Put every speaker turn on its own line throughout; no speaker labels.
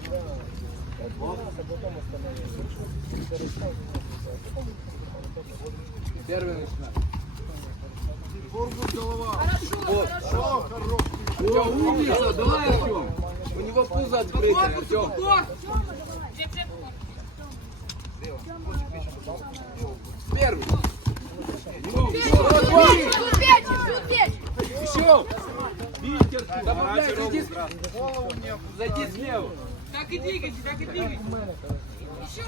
Первый начинает.
Корпус, голова.
Вот.
Хорошо, хорошо.
Артем, умница, давай, Артем. У него пузо открытое, Артем. Первый. Еще. Добавляй, зайди слева.
Так и двигайте, так и двигайте. Еще.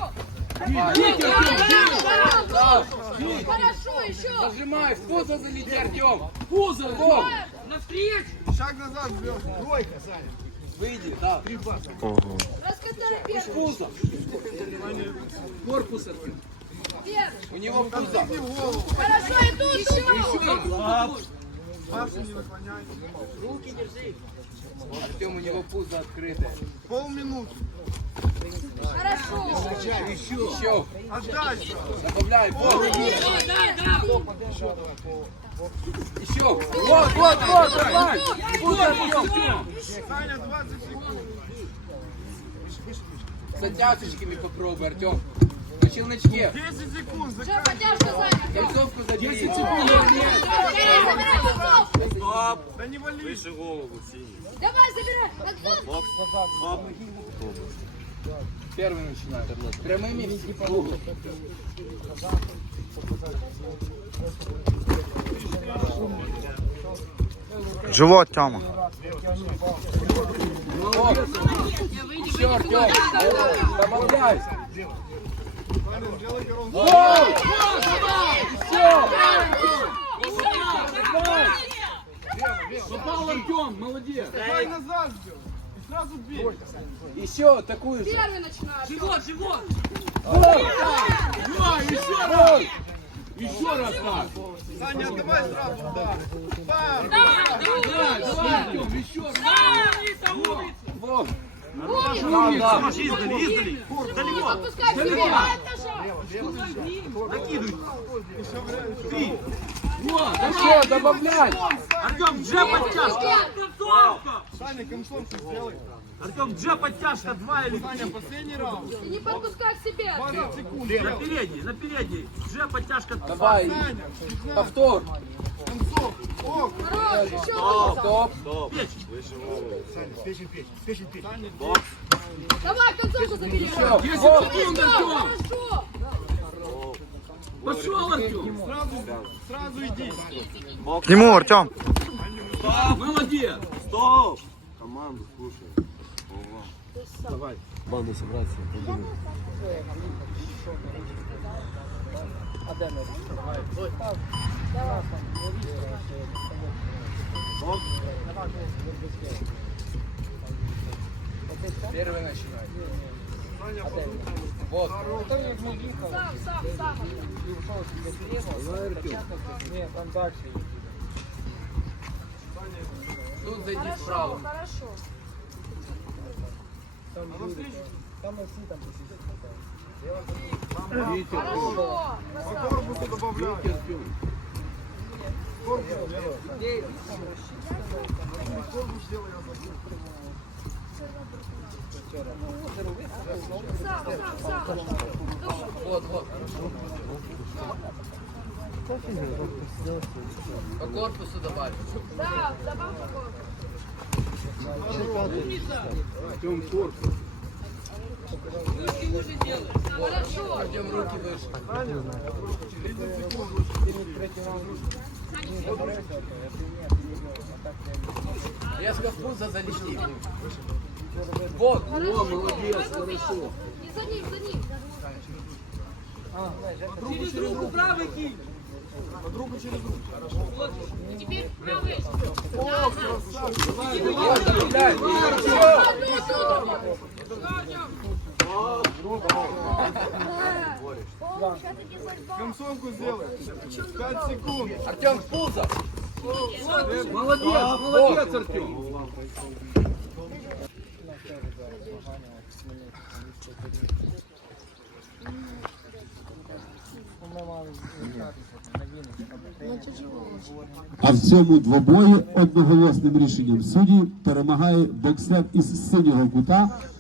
Хорошо, еще.
Нажимай, в пузо залети, Артем. Пузо, вот.
Навстречу.
Шаг назад, вверх. Тройка, Саня.
Выйди, да.
Раскатали первый.
Пузо. Корпус, Артем. У него пузо.
Подтыкни в голову.
Хорошо, и тут еще.
Пашу не наклоняй.
Руки держи.
Артем, у него пузо открытое.
Полминуты.
Хорошо.
Еще.
Отдай сразу.
Добавляй, вот.
Да.
Еще. Вот, давай. Пузо, Артем.
Саня, 20 секунд.
С оттяжечками попробуй, Артем. На челночке.
10 секунд.
Все, поддержка сзади.
Концовку забери. 10
Стоп. Да не вали.
Выше голову, синий.
Давай, забирай.
Бокс. Стоп.
Первый начинает. Прямыми в угол.
Живот, Тёма.
Еще, Артем. Добавляй.
Саня, сделай коронку.
Попал, Артем, молодец.
Шаг назад сделай. И сразу бей.
Еще такую же.
Первый начинает. Живот.
Еще раз так.
Саня, давай сразу удар. Удар.
Давай, Артем, еще раз. Вот.
Издали.
Не подпускай к себе.
Накидывай.
Еще добавляй.
Артем, джеб подтяжка.
Саня, концовку сделай.
Артем, джеб подтяжка 2 или 3.
Саня, последний раунд.
И не подпускай к себе.
20 секунд.
На передней. Джеб подтяжка 2.
Давай.
Саня, 15.
Повтор.
Концов. Ок.
Хорош, еще.
Стоп.
Выше голову.
Саня,
Бокс.
Давай, концовку забери.
Еще.
Хорошо.
Пошел, Артем.
сразу иди.
К нему, Артем.
Молодец.
Стоп. Команду слушай. Давай. Банду собраться.
Первый начинает. Вот.
Сам.
Тут зайди справа.
Хорошо. Хорошо.
По корпусу добавляй. Корпус делай. Корпус делай, я забыл.
Сам.
Вот. По корпусу добавь.
Да, добавь такой.
Артем, корпус.
Хорошо.
Артем, руки выше.
30 секунд.
Я сказал, пузо залети. Вот. О, молодец, хорошо.
И за ним.
Через руку правый кинь.
Под руку через руку.
И теперь правый.
Вот, добавляй.
Концовку сделай. 5 секунд.
Артем, в пузо.
Молодец, Артем.
А в цьому двобої одноголосним рішенням суддів перемагає боксер із синього кута